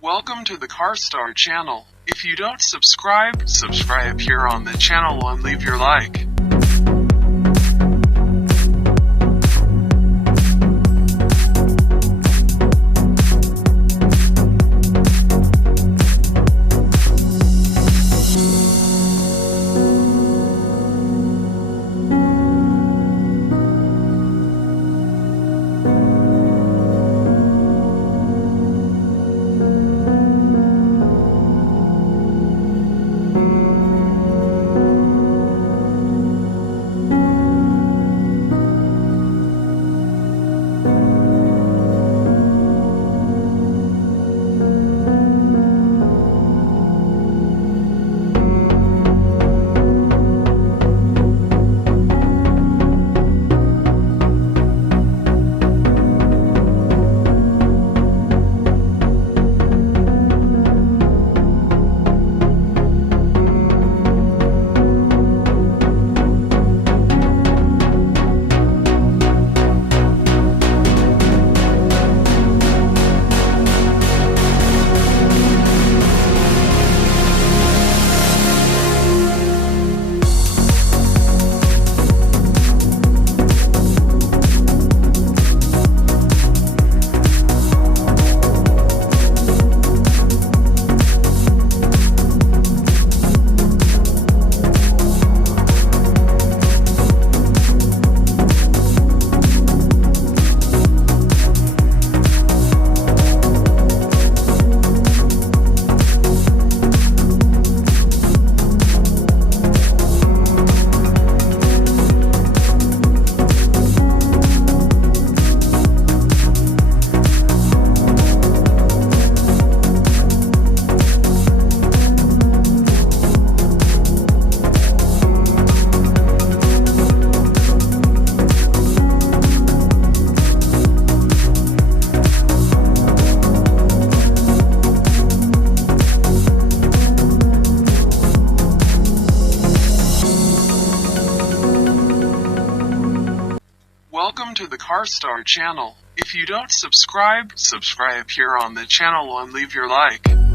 Welcome to the Carwstar channel. If you don't subscribe here on the channel and leave your like. Welcome to the Carwstar channel. If you don't subscribe here on the channel and leave your like.